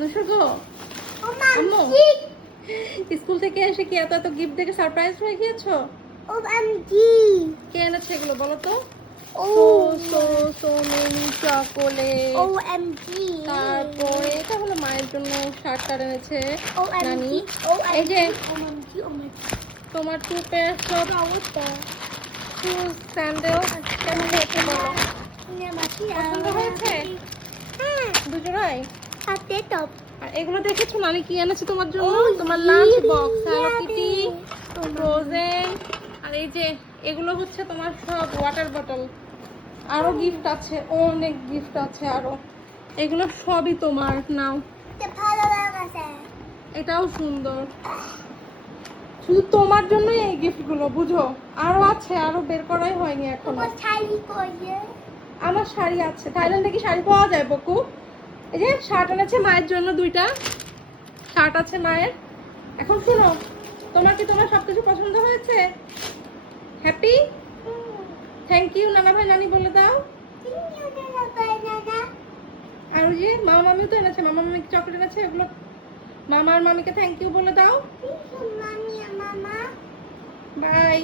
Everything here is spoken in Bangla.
গো আম্মু স্কুল থেকে এসে কি এত এত গিফট দেখে সারপ্রাইজ হয়ে গিয়েছো? কে এনেছে এগুলো বলো তো? So many chocolate. তারপরে এটা হলো মায়ের জন্য শার্ট এনেছে নানি। এই যে তোমার টু পেয়ার শুজ স্যান্ডেল কেমন হয়েছে বলো? পছন্দ হয়েছে দুজোড়াই? আর এগুলো দেখেছো নানি কি এনেছে তোমার জন্য? তোমার lunch box, Hello Kitty, Frozen. আর এই যে এগুলো হচ্ছে তোমার সব ওয়াটার বটল। আরো গিফট আছে, অনেক গিফট আছে আরো। এগুলো সবই তোমার, নাও। এটাও সুন্দর, শুধু তোমার জন্যই এই গিফট গুলো, বুঝো। আরো আছে, আরো বের করাই হয়নি এখনো। আমার শাড়ি আছে, থাইল্যান্ডে কি শাড়ি পাওয়া যায় বকু? এই যে শার্ট এনেছে মায়ের জন্য, দুইটা শার্ট আছে মায়ের। এখন শোনো, তোমার কি তোমার সবকিছু পছন্দ হয়েছে? হ্যাপি? থ্যাংক ইউ নানা ভাই নানি বলে দাও। আর ওই যে মামা মামিও তো এনেছে, মামা মামি চকলেট এনেছে, এগুলো মামা আর মামিকে থ্যাংক ইউ বলে দাও। বাই।